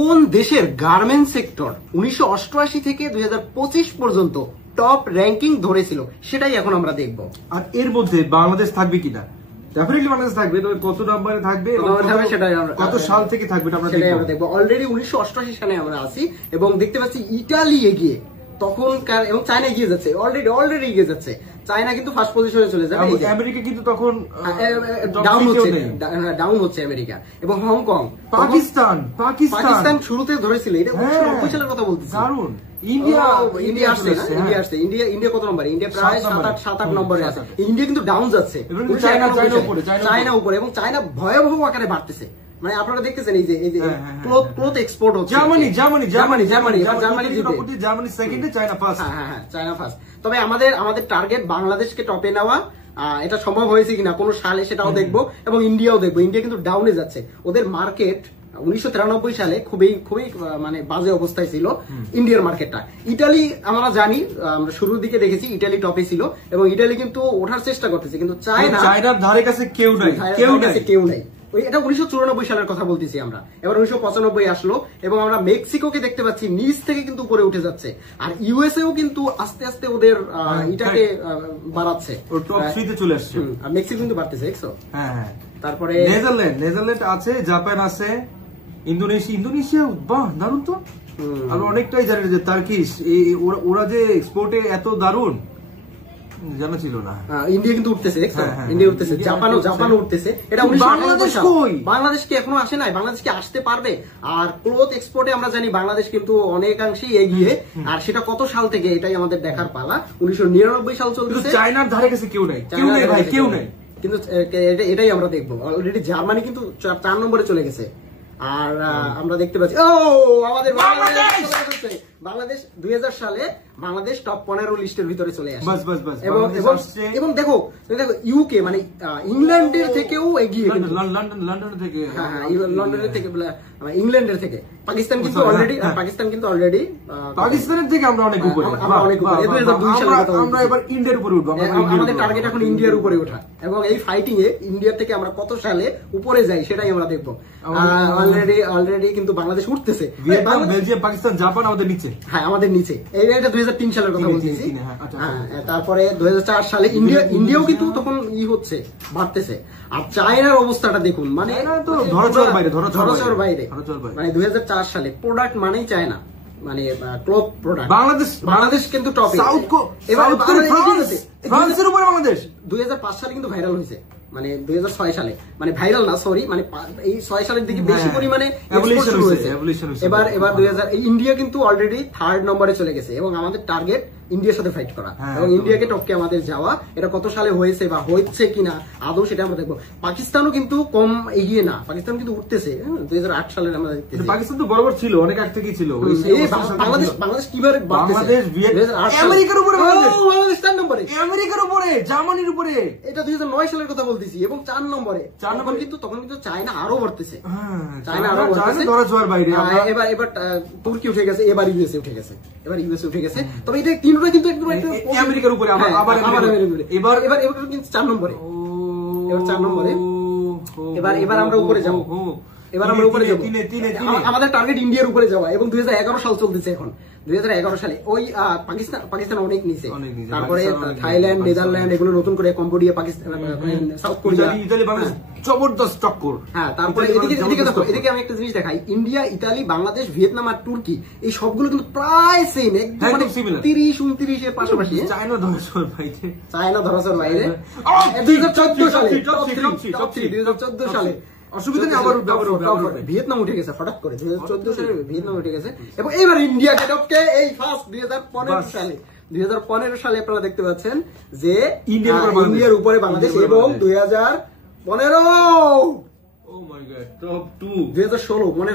কোন দেশের garments sector 1988 থেকে 2025 পর্যন্ত টপ র্যাঙ্কিং ধরেছিল সেটাই এখন আমরা দেখব। আর এর মধ্যে বাংলাদেশ থাকবে কিনা? ডেফিনেটলি বাংলাদেশ থাকবে, তবে কত নম্বরে থাকবে, কত সাল থেকে থাকবে আমরা দেখব। অলরেডি 1988 সালে আমরা আছি এবং দেখতে পাচ্ছি ইতালি এগিয়ে, তখনকার, এবং চায়না এগিয়ে যাচ্ছে, অলরেডি এগিয়ে যাচ্ছে। চায়না কিন্তু ফার্স্ট পজিশনে চলে যাবে, আমেরিকা কিন্তু তখন ডাউন হচ্ছে আমেরিকা, এবং হংকং, পাকিস্তান শুরুতে ধরেছিল। এটা 1990 সালের কথা বলতেছি। দারুণ। ইন্ডিয়া আসছে, ইন্ডিয়া কত নম্বরে? ইন্ডিয়া প্রায় 7-8 নম্বরে আছে। ইন্ডিয়া কিন্তু ডাউন যাচ্ছে, চায়না উপরে, এবং চায়না ভয়াবহ আকারে বাড়তেছে। মানে আপনারা দেখতেছেন এই যে ক্লথ এক্সপোর্ট হচ্ছে, জার্মানি সেকেন্ডে, চায়না ফার্স্ট। হ্যাঁ, চায়না ফার্স্ট। তবে আমাদের টার্গেট বাংলাদেশকে টপে নেওয়া। এটা সম্ভব হয়েছে কিনা কোন সালে সেটাও দেখবো, এবং ইন্ডিয়াও দেখবো। ইন্ডিয়া কিন্তু ডাউনে যাচ্ছে, ওদের মার্কেট 1993 সালে খুবই মানে বাজে অবস্থায় ছিল ইন্ডিয়ার মার্কেটটা। ইটালি আমরা জানি, আমরা শুরুর দিকে দেখেছি ইটালি টপে ছিল, এবং ইটালি কিন্তু ওঠার চেষ্টা করতেছে, কিন্তু চায়নার ধারে কাছে কেউ নাই। এটা 1994 সালের কথা বলতেছি আমরা। এবার 1995 আসলো, এবং আমরা মেক্সিকোকে দেখতে পাচ্ছি নিচ থেকে কিন্তু উপরে উঠে যাচ্ছে। আর ইউএসএও কিন্তু আস্তে আস্তে ওদের এটাকে বাড়াচ্ছে, চলে আসছে। আর মেক্সিকো কিন্তু বাড়তেছে, দেখছো? হ্যাঁ। তারপরে নেদারল্যান্ড আছে, জাপান আছে, ইন্দোনেশিয়া। বাহ, দারুণ তো। আমরা অনেকটাই জানি যে টার্কিশ, ওরা যে এক্সপোর্টে এত দারুণ জানা ছিল না। ইন্ডিয়া কিন্তু উঠতেছে, দেখছো? ইন্ডিয়া উঠতেছে, জাপানও উঠতেছে। এটা বাংলাদেশ কি এখনো আসে নাই? বাংলাদেশ কি আসতে পারবে? আর ক্লথ এক্সপোর্টে আমরা জানি বাংলাদেশ কিন্তু অনেকাংশেই এগিয়ে, আর সেটা কত সাল থেকে এটাই আমাদের দেখার পালা। 1999 সাল চলতেছে। চায়নার ধারে কাছে কেউ নাই ভাই, কেউ নাই। কিন্তু এটাই আমরা দেখবো। অলরেডি জার্মানি কিন্তু 4 নম্বরে চলে গেছে। আর আমরা দেখতে পাচ্ছি আমাদের বাংলাদেশ 2000 সালে বাংলাদেশ টপ 15 লিস্টের ভিতরে চলে আসে। এবং দেখো ইউকে মানে ইংল্যান্ডের থেকেও এগিয়ে, লন্ডনের থেকে ইংল্যান্ডের থেকে পাকিস্তান কিন্তু অলরেডি পাকিস্তানের থেকে আমরা অনেক উপরে। আমরা এবার ইন্ডিয়ার উপরে উঠবো। আমাদের টার্গেট এখন ইন্ডিয়ার উপরে ওঠা, এবং এই ফাইটিং এ ইন্ডিয়া থেকে আমরা কত সালে উপরে যাই সেটাই আমরা দেখবো। অলরেডি কিন্তু বাংলাদেশ উঠতেছে। বেলজিয়াম, পাকিস্তান, জাপান আমাদের নিচে। হ্যাঁ, আমাদের নিচে। এটা 2003 সালের কথা বলতেছি। তারপরে 2004 সালে ইন্ডিয়াও কিন্তু তখন হচ্ছে, বাড়তেছে। আর চায়নার অবস্থাটা দেখুন, মানে ধরাছোঁয়ার বাইরে। মানে 2004 সালে প্রোডাক্ট মানেই চায়না, মানে ক্লথ প্রোডাক্ট। বাংলাদেশ কিন্তু টপে। ফ্রান্সের উপরে বাংলাদেশ 2005 সালে কিন্তু ভাইরাল হয়েছে, মানে 2006 সালে, মানে ভাইরাল না, সরি, মানে এই 6 সালের দিকে বেশি পরিমাণে এবার 2000 ইন্ডিয়া কিন্তু অলরেডি 3rd নম্বরে চলে গেছে, এবং আমাদের টার্গেট ইন্ডিয়ার সাথে ফাইট করা, এবং ইন্ডিয়াকে টপকে আমাদের যাওয়া। এটা কত সালে হয়েছে বা হচ্ছে কিনা আদৌ সেটা আমরা দেখবো। পাকিস্তানও কিন্তু কম এগিয়ে না, পাকিস্তান কিন্তু উঠতেছে। 2008 সালে আমরা দেখতেছি। পাকিস্তান তো বরাবর ছিল, অনেক আগ থেকেই ছিল। বাংলাদেশ কিভাবে আমেরিকার উপরে, বাংলাদেশ 4 নম্বরে, আমেরিকার উপরে, জার্মানির উপরে। এটা 2009 সালের কথা বলতেছি, এবং 4 নম্বরে। তখন কিন্তু চায়না আরো বাড়তেছে, ধরাছোঁয়ার বাইরে। এবার তুর্কি উঠে গেছে, এবার ইউএসএ উঠে গেছে। তবে এটা তিনটা কিন্তু একদম আমেরিকার উপরে, এবার কিন্তু 4 নম্বরে। এবার আমরা উপরে যাবো। আমাদের টার্গেট ইন্ডিয়ার উপরে যাওয়া, এবং 2011 সাল চলতেছে এখন। 2011 সালে ওই পাকিস্তান অনেক নিচে, তারপরে থাইল্যান্ড, নেদারল্যান্ড, এগুলো নতুন করে, কম্বোডিয়া, পাকিস্তান, সাউথ কোরিয়া, জবরদস্ত টক্কর। হ্যাঁ, তারপরে এদিকে আমি একটা জিনিস দেখাই, ইন্ডিয়া, ইতালি, বাংলাদেশ, ভিয়েতনাম আর তুর্কি, এই সবগুলো কিন্তু প্রায় সেম, একদম 30-29 এর পাশাপাশি। চায়না ধরাছোঁয়ার বাইরে। 2014 সালে অসুবিধা নেই, আবার ভিয়েতনাম উঠে গেছে হঠাৎ করে। 2014 সালে ভিয়েতনাম উঠে গেছে, এবং এবার ইন্ডিয়া টপকে এই ফার্স্ট 2015 সালে আপনারা দেখতে পাচ্ছেন যে ইন্ডিয়ার উপরে বাংলাদেশ, এবং 2016 মনে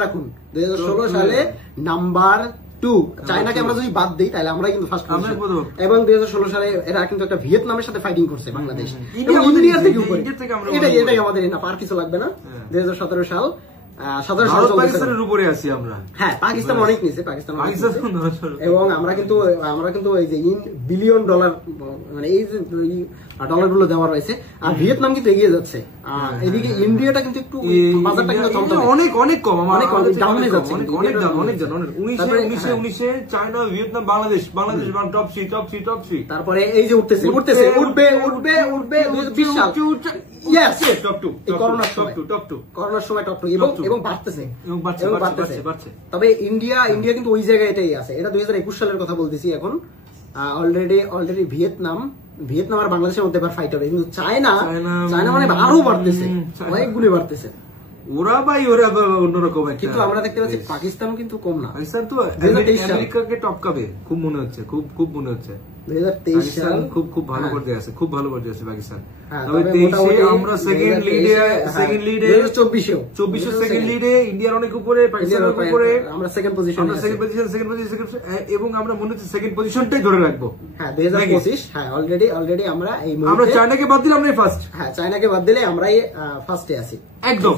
রাখুন, 2016 সালে নাম্বার 2। চায়নাকে আমরা যদি বাদ দিই তাহলে আমরা কিন্তু ফার্স্ট, এবং 2016 সালে এরা কিন্তু একটা ভিয়েতনামের সাথে ফাইটিং করছে বাংলাদেশ। এটাই আমাদের না, আর কিছু লাগবে না। 2017 সাল ভারত পাকিস্তানের উপরে আছি আমরা। হ্যাঁ, পাকিস্তান অনেক নিচে, পাকিস্তান এবং আমরা কিন্তু এই যে $1 বিলিয়ন মানে এই যে ডলার গুলো দেওয়া রয়েছে, আর ভিয়েতনাম কিন্তু এগিয়ে যাচ্ছে। এদিকে ইন্ডিয়াটা কিন্তু একটু বাজারটা কিন্তু অনেক অনেক কম, অনেক ডাউনে যাচ্ছে, অনেক ডাউন, অনেক down. 19 China, Vietnam, Bangladesh top 3। তারপরে এই যে উঠবে 2020 সাল, ইয়েস টপ 2, করোনার সময় টপ 2 এবং বাড়তেছে। তবে ইন্ডিয়া কিন্তু ওই জায়গাটাই আছে। এটা 2021 সালের কথা বলতেছি এখন। অলরেডি ভিয়েতনাম আর বাংলাদেশের মধ্যে এবার ফাইট হবে, কিন্তু চায়না মানে আরো বাড়তেছে, অনেকগুলি বাড়তেছে। ওরা অন্যরকম। কিন্তু আমরা দেখতে পাচ্ছি পাকিস্তানও কিন্তু কম না। পাকিস্তান তো আমেরিকাকে টপকাবে খুব মনে হচ্ছে, খুব মনে হচ্ছে। 2023 সাল খুব ভালো পর্যায়ে আছে, খুব ভালো পর্যায়ে আছে পাকিস্তান। তবে 23 আমরা সেকেন্ড লিডে 24 সেকেন্ড লিডে, ইন্ডিয়ার অনেক উপরে, পাকিস্তানের উপরে আমরা সেকেন্ড পজিশন, এবং আমরা মনে হচ্ছে সেকেন্ড পজিশনটাই ধরে রাখবো। হ্যাঁ 2025, হ্যাঁ অলরেডি আমরা চায়নাকে বাদ দিলে আমরা ফার্স্ট। হ্যাঁ, চায়নাকে বাদ দিলে আমরাই ফার্স্টে আছি। একদম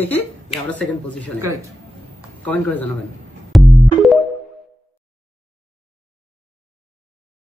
দেখি যে আমরা সেকেন্ড পজিশনে। কমেন্ট করে জানাবেন।